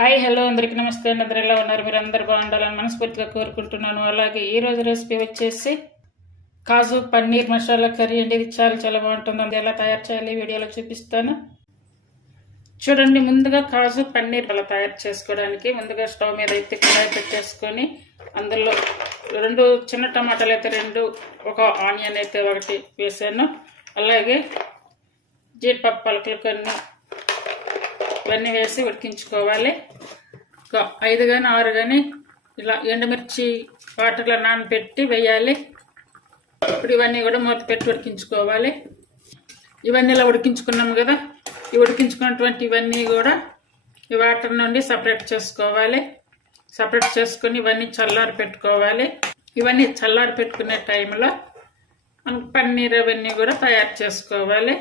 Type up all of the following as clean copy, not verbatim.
Hi hello అందరికీ నమస్తే అండి. అందరు ఎలా ఉన్నారు? మీరు అందరు బాగుండాలని మనస్ఫూర్తిగా కోరుకుంటున్నాను. అలాగే ఈరోజు రెసిపీ వచ్చేసి కాజు పన్నీర్ మసాలా కర్రీ అండి. ఇది చాలా చాలా బాగుంటుంది. అది ఎలా తయారు చేయాలి వీడియోలో చూపిస్తాను చూడండి. ముందుగా కాజు పన్నీర్ అలా తయారు చేసుకోవడానికి ముందుగా స్టవ్ మీద అయితే కడాయి పెట్టేసుకొని అందులో 2 చిన్న టమాటాలు అయితే 2, ఒక ఆనియన్ అయితే 1 వేసాను. అలాగే జీడిపప్పు పలుకులు కొన్ని ఇవన్నీ వేసి ఉడికించుకోవాలి. ఒక 5 కానీ 6 కానీ ఇలా ఎండుమిర్చి వాటర్లో నానబెట్టి వేయాలి. ఇప్పుడు ఇవన్నీ కూడా మూత పెట్టి ఉడికించుకోవాలి. ఇవన్నీ ఇలా ఉడికించుకున్నాము కదా, ఈ ఉడికించుకున్నటువంటి ఇవన్నీ కూడా ఈ వాటర్ నుండి సపరేట్ చేసుకోవాలి. సపరేట్ చేసుకొని ఇవన్నీ చల్లారి పెట్టుకోవాలి. ఇవన్నీ చల్లారి పెట్టుకునే టైంలో మనం పన్నీర్ అవన్నీ కూడా తయారు చేసుకోవాలి.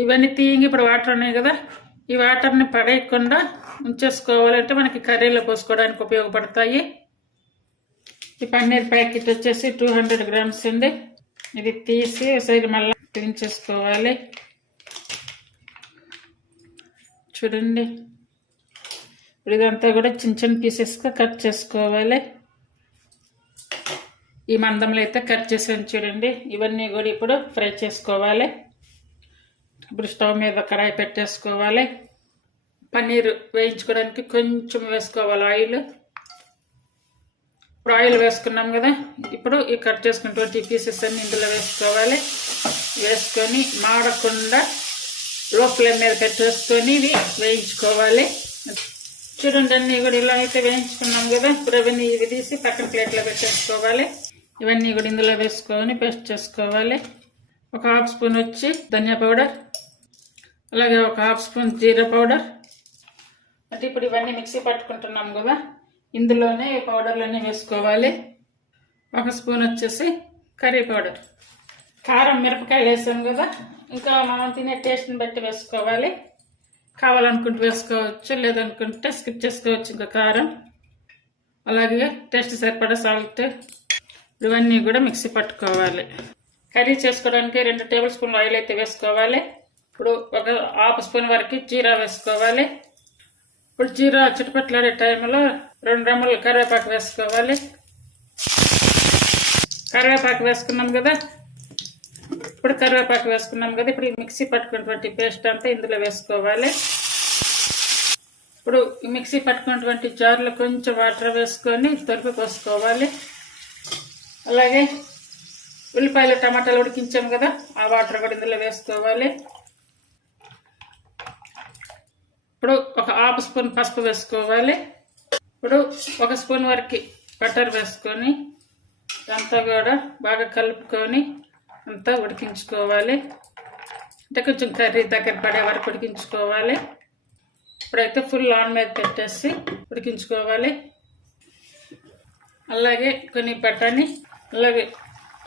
ఇవన్నీ తీయంగి ఇప్పుడు వాటర్ ఉన్నాయి కదా, ఈ వాటర్ని పడేయకుండా ఉంచేసుకోవాలంటే మనకి కర్రీలో పోసుకోవడానికి ఉపయోగపడతాయి. ఈ పన్నీర్ ప్యాకెట్ వచ్చేసి 200 గ్రామ్స్ అండి. ఇది తీసి సైడ్ మళ్ళీ తీయించేసుకోవాలి. చూడండి, ఇప్పుడు ఇదంతా కూడా చిన్న చిన్న పీసెస్గా కట్ చేసుకోవాలి. ఈ మందంలో అయితే కట్ చేసాను చూడండి. ఇవన్నీ కూడా ఇప్పుడు ఫ్రై చేసుకోవాలి. ఇప్పుడు స్టవ్ మీద కడాయి పెట్టేసుకోవాలి. పన్నీర్ వేయించుకోవడానికి కొంచెం వేసుకోవాలి ఆయిల్. ఇప్పుడు ఆయిల్ వేసుకున్నాం కదా, ఇప్పుడు ఈ కట్ చేసుకున్నటువంటి పీసెస్ అన్ని ఇందులో వేసుకోవాలి. వేసుకొని మాడకుండా లో ఫ్లేమ్ మీద పెట్టేసుకొని ఇవి వేయించుకోవాలి. చూడండి, అన్నీ కూడా ఇలా అయితే వేయించుకున్నాం కదా. ఇప్పుడు అవన్నీ ఇవి తీసి పక్కన ప్లేట్లో పెట్టేసుకోవాలి. ఇవన్నీ కూడా ఇందులో వేసుకొని పేస్ట్ చేసుకోవాలి. ఒక 1/2 స్పూన్ వచ్చి ధనియా పౌడర్, అలాగే ఒక 1/2 స్పూన్ జీరా పౌడర్. అంటే ఇప్పుడు ఇవన్నీ మిక్సీ పట్టుకుంటున్నాం కదా, ఇందులోనే ఈ పౌడర్లన్నీ వేసుకోవాలి. 1 స్పూన్ వచ్చేసి కర్రీ పౌడర్. కారం మిరపకాయలు వేసాం కదా, ఇంకా మనం తినే టేస్ట్ని బట్టి వేసుకోవాలి. కావాలనుకుంటే వేసుకోవచ్చు, లేదనుకుంటే స్కిప్ చేసుకోవచ్చు ఇంకా కారం. అలాగే టేస్ట్ సరిపడా సాల్ట్. ఇవన్నీ కూడా మిక్సీ పట్టుకోవాలి. కర్రీ చేసుకోవడానికి 2 టేబుల్ స్పూన్లు ఆయిల్ అయితే వేసుకోవాలి. ఇప్పుడు ఒక 1/2 స్పూన్ వరకు జీరా వేసుకోవాలి. ఇప్పుడు జీరా చిటపట్లాడే టైంలో 2 రెమ్మలు కరివేపాకు వేసుకోవాలి. కరివేపాకు వేసుకున్నాం కదా, ఇప్పుడు ఈ మిక్సీ పట్టుకున్నటువంటి పేస్ట్ అంతా ఇందులో వేసుకోవాలి. ఇప్పుడు ఈ మిక్సీ పట్టుకున్నటువంటి జార్లో కొంచెం వాటర్ వేసుకొని తొలిపి పోసుకోవాలి. అలాగే ఉల్లిపాయలు టమాటాలు ఉడికించాం కదా, ఆ వాటర్ కూడా ఇందులో వేసుకోవాలి. ఇప్పుడు ఒక 1/2 స్పూన్ పసుపు వేసుకోవాలి. ఇప్పుడు 1 స్పూన్ వరకు బటర్ వేసుకొని అంతా కూడా బాగా కలుపుకొని అంతా ఉడికించుకోవాలి. అంటే కొంచెం కర్రీ దగ్గర పడే వరకు ఉడికించుకోవాలి. ఇప్పుడైతే ఫుల్ ఆన్ మీద పెట్టేసి ఉడికించుకోవాలి. అలాగే కొన్ని బఠానీ, అలాగే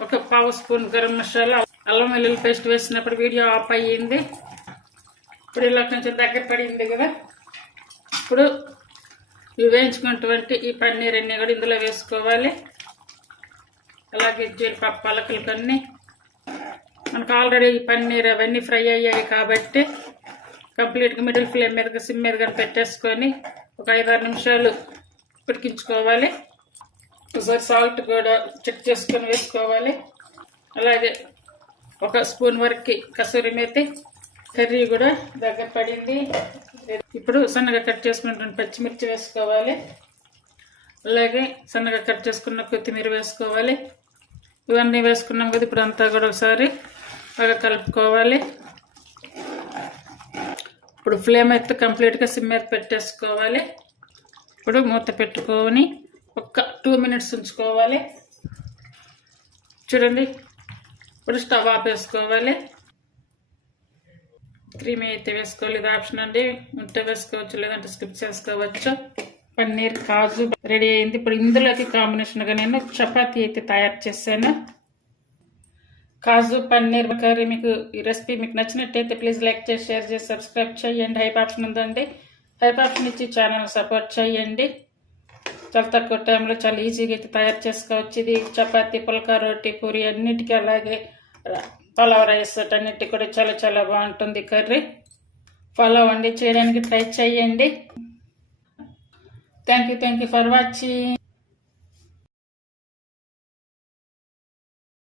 ఒక 1/2 స్పూన్ గరం మసాలా, అల్లం వెల్లుల్లి పేస్ట్ వేసినప్పుడు వీడియో ఆఫ్ అయ్యింది. ఇప్పుడు ఇలా కొంచెం దగ్గర పడింది కదా, ఇప్పుడు వేయించుకున్నటువంటి ఈ పన్నీర్ అన్నీ కూడా ఇందులో వేసుకోవాలి. అలాగే జీడిపప్పు పలకలు కొన్ని మనకు ఆల్రెడీ ఈ పన్నీర్ అవన్నీ ఫ్రై అయ్యాయి కాబట్టి కంప్లీట్గా మిడిల్ ఫ్లేమ్ మీద సిమ్ మీద కానీ పెట్టేసుకొని ఒక 5-6 నిమిషాలు ఉడికించుకోవాలి. ఒకసారి సాల్ట్ కూడా చెక్ చేసుకొని వేసుకోవాలి. అలాగే 1 స్పూన్ వరకు కసూరి మేతి. కర్రీ కూడా దగ్గర పడింది. ఇప్పుడు సన్నగా కట్ చేసుకున్నటువంటి పచ్చిమిర్చి వేసుకోవాలి. అలాగే సన్నగా కట్ చేసుకున్న కొత్తిమీర వేసుకోవాలి. ఇవన్నీ వేసుకున్నాం కదా, ఇప్పుడు అంతా కూడా ఒకసారి బాగా కలుపుకోవాలి. ఇప్పుడు ఫ్లేమ్ అయితే కంప్లీట్గా సిమ్ మీద పెట్టేసుకోవాలి. ఇప్పుడు మూత పెట్టుకొని ఒక 2 మినిట్స్ ఉంచుకోవాలి. చూడండి, ఇప్పుడు స్టవ్ ఆఫ్ వేసుకోవాలి. క్రీమీ అయితే వేసుకోవాలి, ఇది ఆప్షన్ అండి. ఉంటే వేసుకోవచ్చు, లేదంటే స్కిప్ చేసుకోవచ్చు. పన్నీర్ కాజు రెడీ అయింది. ఇప్పుడు ఇందులోకి కాంబినేషన్గా నేను చపాతీ అయితే తయారు చేశాను. కాజు పన్నీర్ కర్రీ. మీకు ఈ రెసిపీ మీకు నచ్చినట్టయితే ప్లీజ్ లైక్ చేసి, షేర్ చేసి, సబ్స్క్రైబ్ చేయండి. హైప్ ఆప్షన్ ఉందండి, హైప్ ఆప్షన్ ఇచ్చి ఛానల్ సపోర్ట్ చేయండి. చాలా తక్కువ టైంలో చాలా ఈజీగా అయితే తయారు చేసుకోవచ్చు. ఇది చపాతీ, పుల్కా, రోటీ, పూరి అన్నిటికీ, అలాగే పలావ్ రైస్ అన్నిటికీ కూడా చాలా చాలా బాగుంటుంది కర్రీ. ఫాలో అవ్వండి, చేయడానికి ట్రై చేయండి. Thank you for watching.